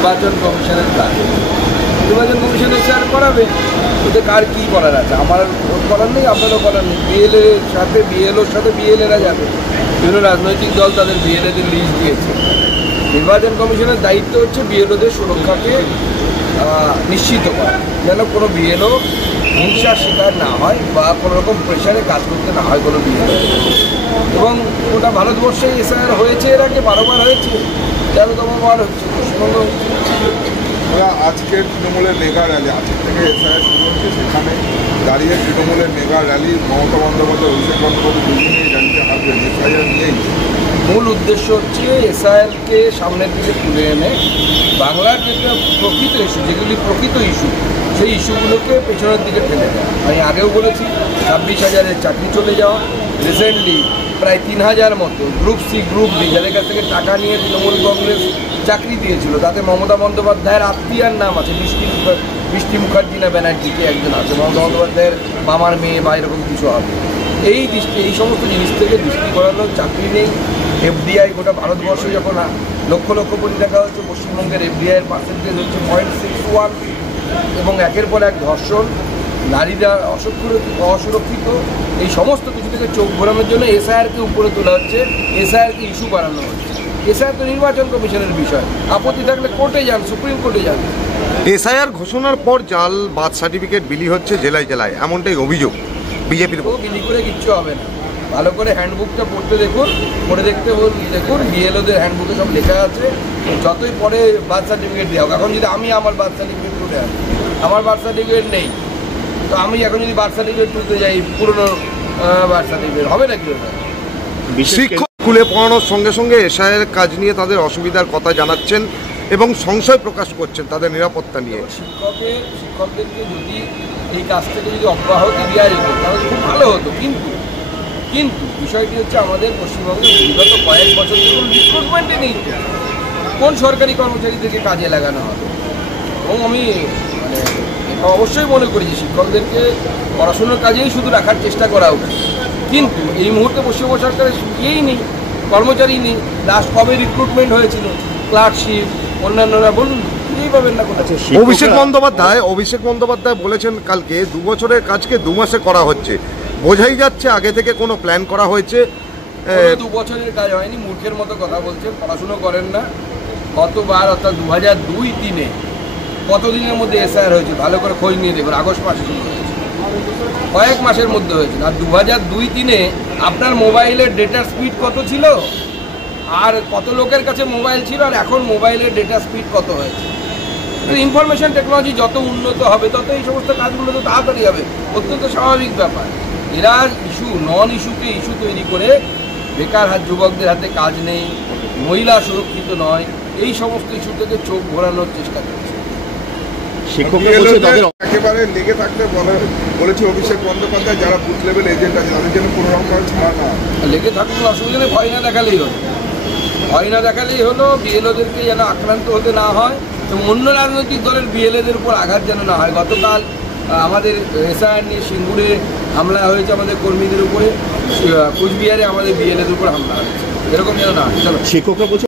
নির্বাচন কমিশনের কাজ। নির্বাচন কমিশন এসআইআর করাবে, ওদের কার কী করার আছে? আমার করার নেই, আপনারও করার নেই। বিএলওর সাথে বিএলএরা যাবে, বিভিন্ন রাজনৈতিক দল তাদের বিএলএদের লিস্ট দিয়েছে। নির্বাচন কমিশনের দায়িত্ব হচ্ছে বিএলওদের সুরক্ষাকে নিশ্চিত করা, যেন কোনো বিএলও হিংসার শিকার না হয় বা কোনো রকম প্রেশারে কাজ করতে না হয় কোনো বিএলও। এবং ওটা ভারতবর্ষে এসআইআর হয়েছে, এর আগে 12 বার হয়েছে, 13তম বার হচ্ছে পশ্চিমবঙ্গ হচ্ছে। আজকে তৃণমূলের মেগা র্যালি, আজকে থেকে এসআইআর শুরু হচ্ছে, সেখানে দাঁড়িয়ে তৃণমূলের মেগা র্যালি, মমতা বন্দ্যোপাধ্যায়, অভিষেক বন্দ্যোপাধ্যায় দুজনেই র্যালিতে আসবেন এসআইআর নিয়েই। মূল উদ্দেশ্য হচ্ছে এসআইআরকে সামনের দিকে তুলে এনে বাংলার যেটা প্রকৃত ইস্যু, যেগুলি প্রকৃত ইস্যু, সেই ইস্যুগুলোকে পেছনের দিকে ঠেলে দেওয়া। আমি আগেও বলেছি 26,000-এর চাকরি চলে যাওয়া, রিসেন্টলি প্রায় 3,000 মতো গ্রুপ সি গ্রুপ ডি যাদের কাছ থেকে টাকা নিয়ে তৃণমূল কংগ্রেস চাকরি দিয়েছিল, তাতে মমতা বন্দ্যোপাধ্যায়ের আত্মীয়ার নাম আছে, বৃষ্টি মুখার্জি না ব্যানার্জিকে একজন আছে, মমতা বন্দ্যোপাধ্যায়ের মামার মেয়ে বা এরকম কিছু হবে। এই সমস্ত জিনিস থেকে দৃষ্টি করানো, চাকরি নেই, এফডিআই গোটা ভারতবর্ষে যখন লক্ষ লক্ষ কোটি টাকা হচ্ছে, পশ্চিমবঙ্গের এফডিআইয়ের পার্সেন্টেজ হচ্ছে 0.61, এবং একের পর এক ধর্ষণ, নারীরা অসুরক্ষিত, এই সমস্ত কিছু থেকে চোখ ঘোরানোর জন্য এসআইআরকে উপরে তোলা হচ্ছে, এসআইআরকে ইস্যু বাড়ানো হচ্ছে। এসআইআর তো নির্বাচন কমিশনের বিষয়, আপত্তি থাকলে কোর্টে যান, সুপ্রিম কোর্টে যান। এসআইআর ঘোষণার পর জাল বার্থ সার্টিফিকেট বিলি হচ্ছে জেলায় জেলায়, এমনটাই অভিযোগ বিজেপির। বিলি করে কিচ্ছু হবে না, ভালো করে হ্যান্ডবুকটা পড়তে দেখুন, পড়ে দেখুন বিএলওদের হ্যান্ডবুকে সব লেখা আছে। যতই পরে বার্থ সার্টিফিকেট দেওয়া হোক, এখন যদি আমি আমার বার্থ সার্টিফিকেট তুলে আনি, আমার বার্থ সার্টিফিকেট নেই, তো আমি এখন যদি বার্থ সার্টিফিকেট তুলতে যাই, পুরনো বার্থ সার্টিফিকেট হবে নাকি ওটা? শিক্ষক স্কুলে পড়ানোর সঙ্গে সঙ্গে এসআইআর কাজ নিয়ে তাদের অসুবিধার কথা জানাচ্ছেন এবং সংশয় প্রকাশ করছেন তাদের নিরাপত্তা নিয়ে। শিক্ষকদেরকে যদি এই কাজ থেকে যদি অব্যাহতি দেওয়া যেত তাহলে খুব ভালো হতো, কিন্তু বিষয়টি হচ্ছে আমাদের পশ্চিমবঙ্গে বিগত কয়েক বছর ধরে রিক্রুটমেন্টে নেই, কোন সরকারি কর্মচারীদেরকে কাজে লাগানো হবে। এবং আমি এটা অবশ্যই মনে করি যে শিক্ষকদেরকে পড়াশোনার কাজেই শুধু রাখার চেষ্টা করা উচিত, কিন্তু এই মুহূর্তে পশ্চিমবঙ্গ সরকারের ইয়েই নেই, কর্মচারী নেই। লাস্ট কবে রিক্রুটমেন্ট হয়েছিল, ক্লার্কশিপ, অন্যান্যরা বলুন, এই পাবেন না কোথাও। অভিষেক বন্দ্যোপাধ্যায় বলেছেন কালকে 2 বছরের কাজকে 2 মাসে করা হচ্ছে, বোঝাই যাচ্ছে আগে থেকে কোনো প্ল্যান করা হয়েছে। 2 বছরের কাজ হয়নি, মূর্খের মতো কথা বলছেন, পড়াশুনো করেন না। কতবার, অর্থাৎ 2002-03 কতদিনের মধ্যে এসআইআর হয়েছে ভালো করে খোঁজ নিয়ে দেখুন, আগস্ট মাসে শুরু হয়েছে, কয়েক মাসের মধ্যে হয়েছিল। আর 2002-03 আপনার মোবাইলের ডেটার স্পিড কত ছিল, আর কত লোকের কাছে মোবাইল ছিল, আর এখন মোবাইলের ডেটা স্পিড কত হয়েছে। ইনফরমেশন টেকনোলজি যত উন্নত হবে তত এই সমস্ত কাজগুলো তো তাড়াতাড়ি হবে, অত্যন্ত স্বাভাবিক ব্যাপার। এরা নন ইস্যুকে ইস্যু তৈরি করে বেকার যুবকদের হাতে কাজ নেই, মহিলা সুরক্ষিত নয়, এই সমস্ত ইস্যু থেকে চোখ ঘোরানোর চেষ্টা করছে। একেবারে লেগে থাকতে বলেছে অভিষেক বন্দ্যোপাধ্যায়, যারা বুথ লেভেল এজেন্ট আছে তাদের জন্য কোনো রকম ছাড়া না, লেগে থাকলে অসুবিধা নেই, ভয় না দেখালেই হলো, বিএলওদেরকে যেন আক্রান্ত হতে না হয় এবং অন্য রাজনৈতিক দলের বিএলএদের উপর আঘাত যেন না হয়। গতকাল আমাদের এসআইআর নিয়ে সিঙ্গুরে হামলা হয়েছে আমাদের কর্মীদের উপরে, কোচবিহারে আমাদের বিএলএদের উপর হামলা হয়েছে, এরকম যেন না হয়। শিক্ষকরা